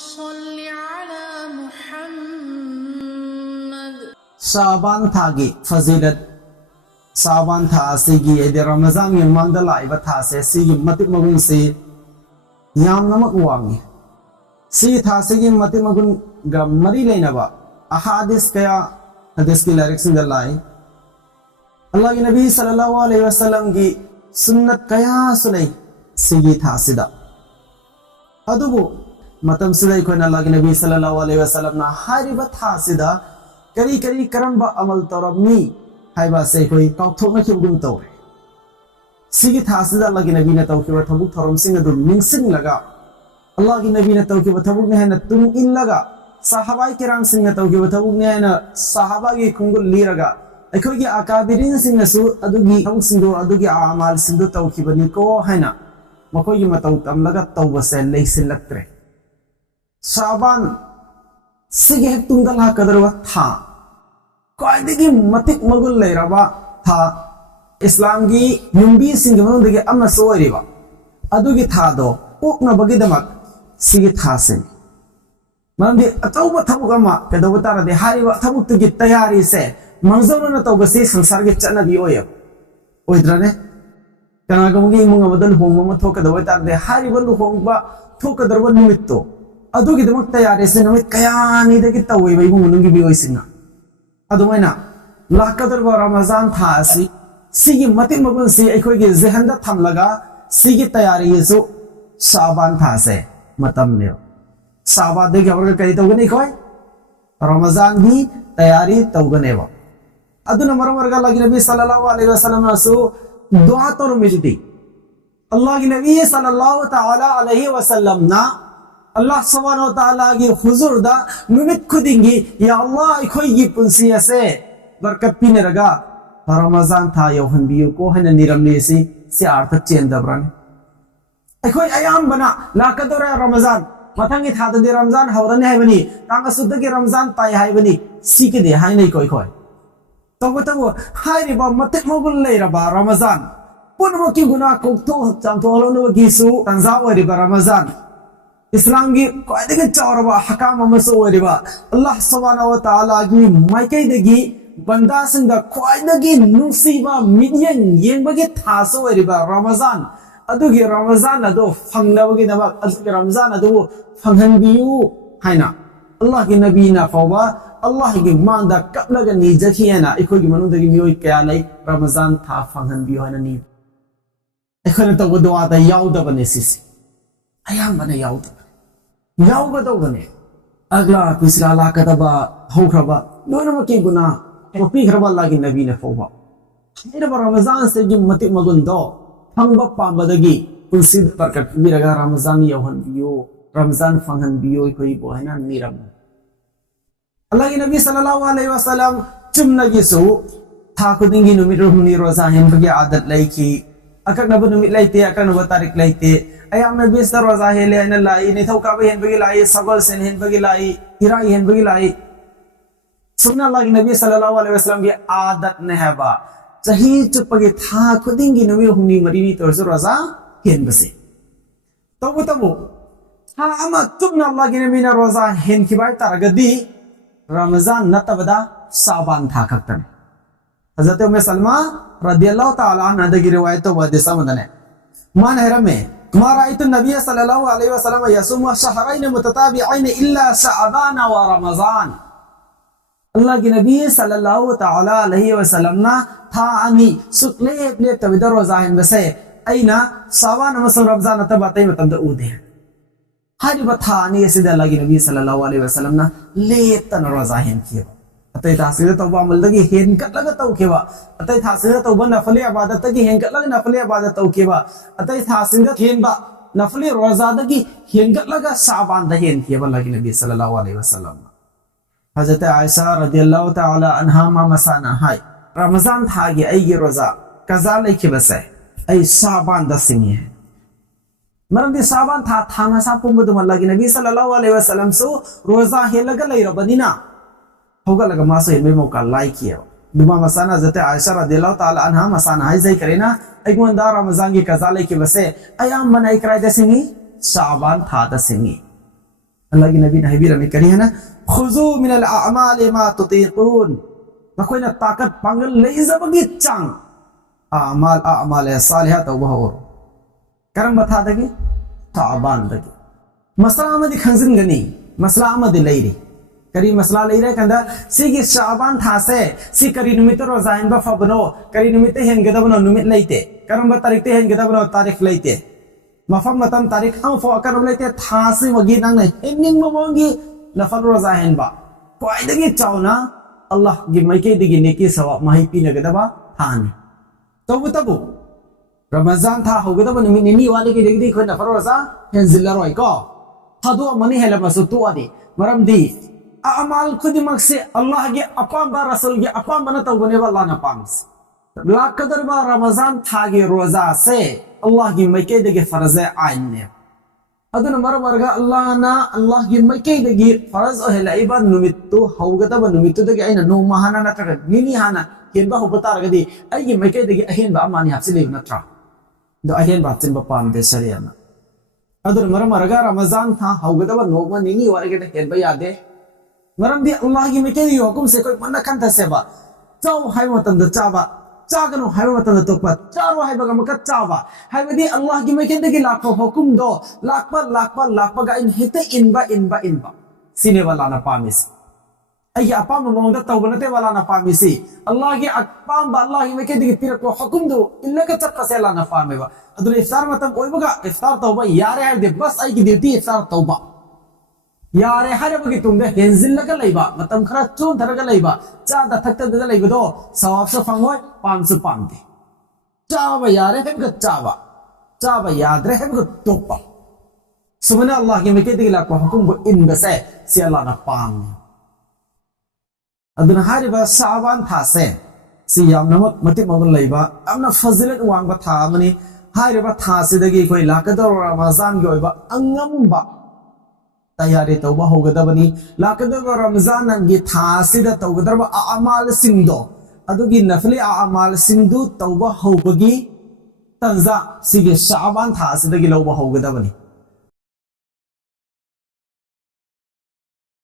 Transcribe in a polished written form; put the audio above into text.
صل على محمد शाबान थागी फजीलत शाबान था सिगी एदे रमजान के मंगला इब था से सिगी मति मगुन से याम नमक वांगी सी था सिगी मति मगुन ग मरी लेनबा अहादिस कया हदीस की लिरिक्स इन लाई अल्लाह के नबी सल्लल्लाहु अलैहि वसल्लम की सुन्नत कया सुनै सिगी था सिदा अदुबो मतम सिदै कोन अल्लाह के नबी सल्लल्लाहु अलैहि वसल्लम ना हारिबा था सिदा करी करी करम्बा अमल तौरबनी हाइबा से कोई काउथोना खिबगुम तौरे सिगी थासिदा अल्लाह के नबी ने तौखिबा थबुक थरम सिंह अदु मिंगसिंग लगा अल्लाह के नबी ने तौखिबा थबुक ने है तुम इन लगा साहबाई किराम सिंह ने तौखिबा थबुक ने है साहबा की खुंगुल लीरगा अखोई की अकाबिरिन सिंह सु अदुगी थबुक सिंदो अदुगी आमाल सिंदो तौखिबनी को हैना मकोई की मतौ तम लगा तौबसे लेसिलक्त्रे शाबान सिगे हेक तुंगला कदरवा था क्वाइदगी मतिक मगुल लेरबा था इस्लाम की युंबी सिंग मनुदगी अमना सोरिबा अदुगी था दो उकना बगिदमक सिगे था से मरंदी अतौबा थबुक अमा कदोबा तारदे हारिबा थबुक तुगी तैयारी से मंजोरना तौबसी संसार के चनबी ओय ओइद्रने कनागमुगी इमुंग अमदल होमम थोकदोबा तारदे हारिबा लुहोंबा थोकदरबा निमित्तो अदुगी दमक तैयारी से नमित कयानी दगी तौवे बई मुनुंगी बि ओइसिंगा अदुमैना लाकदरबा रमजान था असि सिगी मति मगुन से अखोगी जहनदा थमलगा सिगी तैयारी येसु शाबान था से मतम ने शाबान दे गवर करी तौगने कोय रमजान भी तैयारी तौगनेवा अदुना मरमरगा लगी नबी सल्लल्लाहु अलैहि वसल्लम असु दुआ तोर मिजदी अल्लाह की नबी सल्लल्लाहु तआला अलैहि वसल्लम ना अल्लाह सुब्हानहु व तआला की हुजूर दा नुमित खुदिंगी या अल्लाह इखोई पुंसी असे बरकत पिने रगा रमजान था योहन बियो को हन निरमने से अर्थ चेन दबरन इखोई अयाम बना लाकदोरा रमजान मथंगी था दे रमजान हवरने है बनी तांग सुद्ध के रमजान ताई है बनी सीके दे हाय नहीं कोई कोई तो हाय रे बा मते मगुल ले रबा रमजान पुनमो की गुनाह को तो चांतो हलोनो गिसु तंजा वरी रमजान इस्लाम की क्वाइदगी चौरबा हकाम अमसो वरिबा अल्लाह सुब्हानहु व तआला की माइकैदगी बंदा सिंग क्वाइदगी नुसीबा मिडियन येंबगी थासो वरिबा रमजान अदुगी रमजान अदो फंगनबगी नबा अदुगी रमजान अदो फंगनबियु हाइना अल्लाह की नबी ना फौबा अल्लाह की मांदा कबलगा निजखियना इखोगी मनुदगी मियोय कया लाई रमजान था फंगनबियु हाइना नि इखोने तो दुआ दा याउदबने सिसी अयाम बने याउगदौबने अगला पिछला लाकदबा हौखरबा लोनमकी गुना टोपी खरबा लागी नबी ने फौबा इरबा रमजान से गी मति मगुन दो फंगबा पांबदगी पुंसी बरकत बिरगा रमजान यौहन बियो रमजान फंगन बियो कोई बोहना निरम अल्लाह के नबी सल्लल्लाहु अलैहि वसल्लम चुमनगी सु था खुदिंगी नुमित रुहनी रोजा हेन बगी आदत लैकी अकनब नुमित लैते अकनब तारीख लैते अयाम में बेस्तर रोजा हेले न लाई ने थौका बे हेन बगी लाई सगल सेन हेन बगी लाई हिराई हेन बगी लाई सुन्ना अल्लाह के नबी सल्लल्लाहु अलैहि वसल्लम की आदत ने है बा सही चुपगे था खुदिंगी नुमि हुनी मरीनी तोर से रोजा हेन बसे तबो हां अमा तुमना अल्लाह के नबी ने रोजा हेन की बात तरगदी रमजान नतबदा शाबान था खतन हजरत उम्मे सलमा रदियल्लाहु ताला अन्हा दगी रिवायत तो वदे समदने मान हरम में मा राइतु नबी सल्लल्लाहु अलैहि वसल्लम यसुम शहरैन मुतताबिऐन इल्ला शअबान व रमजान अल्लाह के नबी सल्लल्लाहु ताला अलैहि वसल्लम ना था अनि सुक्ले प्ले तविद रोजा हेन बसे ऐना शअबान व रमजान तबतै मतम द उदे हारि बथा अनि यसिद अल्लाह के नबी सल्लल्लाहु अलैहि वसल्लम ना लेतन रोजा हेन कियो अतै थासिद तौबा अमल दगी हेन कटलगा तौकेबा अतै थासिद तौबा नफली इबादत दगी हेन कटलगा नफली इबादत तौकेबा अतै थासिद हेनबा नफली रोजा दगी हेन कटलगा शाबान द हेन कियो अल्लाह के नबी सल्लल्लाहु अलैहि वसल्लम हजरत आयशा रदियल्लाहु ताला अन्हा मा मसाना हाय रमजान था गे आई रोजा कजा लेके बसे आई शाबान द सिंगे मरंदी शाबान था थाना सा पुंबदु अल्लाह के नबी सल्लल्लाहु अलैहि वसल्लम सो रोजा हेलगा लैरबनिना होगा लगा मासो हेमे मौका लाइक किया दुमा मसाना जते आयशा रदियल्लाहु ताला अन्हा मसाना हाय जै करेना अगमंदा रमजान की कजा लेके बसे अयाम बनाई कराय दसिंगी शाबान था दसिंगी अल्लाह की नबी ने हाइबिरमी करी है ना खुजू मिनल अमाल मा तुतीकून नखोइना ताकत पांगल लेजबगी चांग अमाल सालिहा तौबा हो करम बता दगे ताबान दगे मसला अमदी खंजिनगनी मसला अमदी लेरी करी मसला लेरे कंदा सिगी शाबान थासे सी करी निमित्त रोजाइन बा फबनो करी निमित्त हेनगदबनो निमित्त लेते करम बा तारीख ते हेनगदबनो तारीख लेते मफम मतम तारीख हम फो करम लेते थासे वगी नंग ने हेनिंग ममोंगी नफल रोजाइन बा क्वाइदगी चावना अल्लाह गी माइके दिगी नेकी सवा माही पीनगदबा थानी तबु रमजान था होगदबा निमित्त निनी वाले की दिगी खोना नफल रोजा हेनजिल्लारोय को थादो मनी हेला मसु तुआदी मरमदी अमाल खुदिमक से अल्लाह के अपाम बा रसूल के अपाम बना तौबने वाला ना पामस लाकदर बा रमजान था के रोजा से अल्लाह की मैके दगे फर्ज आइन ने अदन मरमरगा अल्लाह की मैके दगे फर्ज हेलाइबा नुमित्तु हौगदबा नुमित्तु दगे आइना नो महाना नत्रगा निनी हाना हेनबा होबतारगदी आइगी मैके दगे अहेनबा अमानी हापसिले नत्रा दो अहेनबा हापसिनबा पामदे सरियाना अदन मरमरगा रमजान था हौगदबा नोमा निनी वारगे हेनबा यादे मरमदी अल्लाह की मैके दगे हुकुम से कोई मन्ना खंता सेबा चाव हाय मतंद चाबा चागनो हाय मतंद तोपा चारो हाय बगा मका चाबा हाय बदी अल्लाह की मैके दगे लाखो हुकुम दो लाखपा गा इन हिते इनबा सिने वाला ना पामिस आई अपाम मोंदा तौबनते वाला ना पामिसी अल्लाह की अपाम अल्लाह की मैके दगे तिरको हुकुम दो इल्ला का चक्का से ला ना पामेबा अदुल इफ्तार मतम ओय बगा इफ्तार तौबा यारे हाय दे बस आई की ड्यूटी इफ्तार तौबा यारे हारबगी तुमदे हेंजिल्लगा लैबा मतम खरा चून धरगा लैबा चादा थक्तदा लैबदो सवाबसु फंगोय पामसु पामदे चाबा यारे हेबगा चाबा याद्रे हेबगा तोपा सुमने अल्लाह की मैके दिला को हुकुम को इनबसे से अल्लाह ना पाम अदुन हारिबा साबान थासे सियाम नमक मति मगन लैबा अमना फजिलत वांगबा थामनी हारिबा थासिदगी कोई लाकदो रमजान गोयबा अंगमबा तैयारी तौबा होगदबनी लाकदबा रमजान नंगी थासिदा तौगदबा अमाल सिंदो अदुगी नफली अमाल सिंदु तौबा होबगी तंजा सिगे शाबान थासिदगी लौबा होगदबनी